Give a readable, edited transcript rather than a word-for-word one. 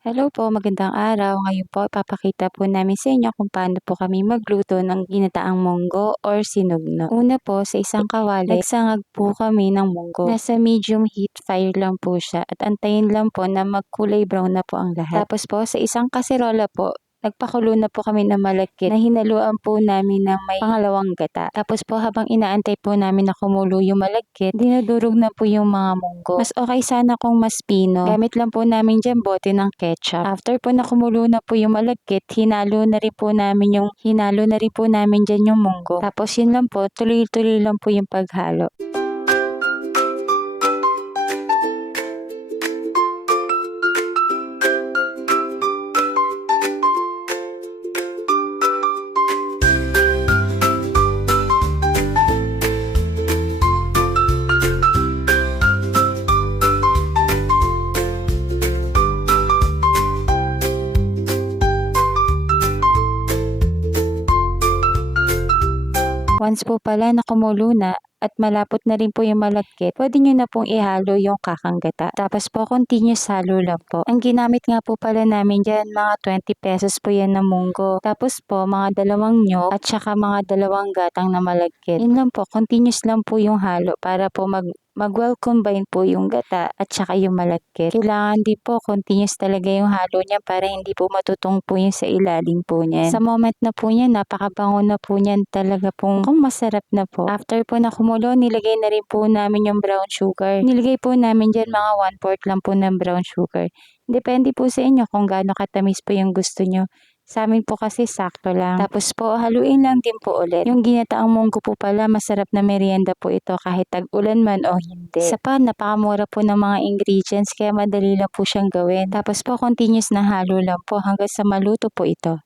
Hello po, magandang araw. Ngayon po ipapakita po namin sa inyo kung paano po kami magluto ng ginataang munggo or sinugno. Una po, sa isang kawali, nagsangag po kami ng munggo. Nasa medium heat fire lang po siya at antayin lang po na magkulay brown na po ang lahat. Tapos po, sa isang kaserola po, nagpakulo na po kami ng malagkit na hinaluan po namin ng may pangalawang gata. Tapos po habang inaantay po namin na kumulo yung malagkit, dinudurog na po yung mga munggo. Mas okay sana kung mas pino. Gamit lang po namin dyan bote ng ketchup. After po na kumulo na po yung malagkit, hinalo na rin po namin dyan yung munggo. Tapos yun lang po, tuloy-tuloy lang po yung paghalo. Once po pala na kumulo na at malapot na rin po yung malagkit, pwede nyo na pong ihalo yung kakanggata. Tapos po, continuous halo lang po. Ang ginamit nga po pala namin dyan, mga 20 pesos po yan na munggo. Tapos po, mga dalawang nyog at saka mga dalawang gatang na malagkit. Yun lang po, continuous lang po yung halo para po mag-well combine po yung gata at saka yung malagkit. Kailangan din po continuous talaga yung halo niya para hindi po matutong po yung sa ilalim po niyan. Sa moment na po niyan, napakabango na po niyan, talaga pong masarap na po. After po na kumulo, nilagay na rin po namin yung brown sugar. Nilagay po namin dyan mga 1/4 lang po ng brown sugar. Depende po sa inyo kung gaano katamis po yung gusto nyo. Sa amin po kasi sakto lang. Tapos po, haluin lang din po ulit. Yung ginataang munggo po pala, masarap na merienda po ito kahit tag-ulan man o hindi. Sa pa, napakamura po ng mga ingredients kaya madali lang po siyang gawin. Tapos po, continuous na halo lang po hanggang sa maluto po ito.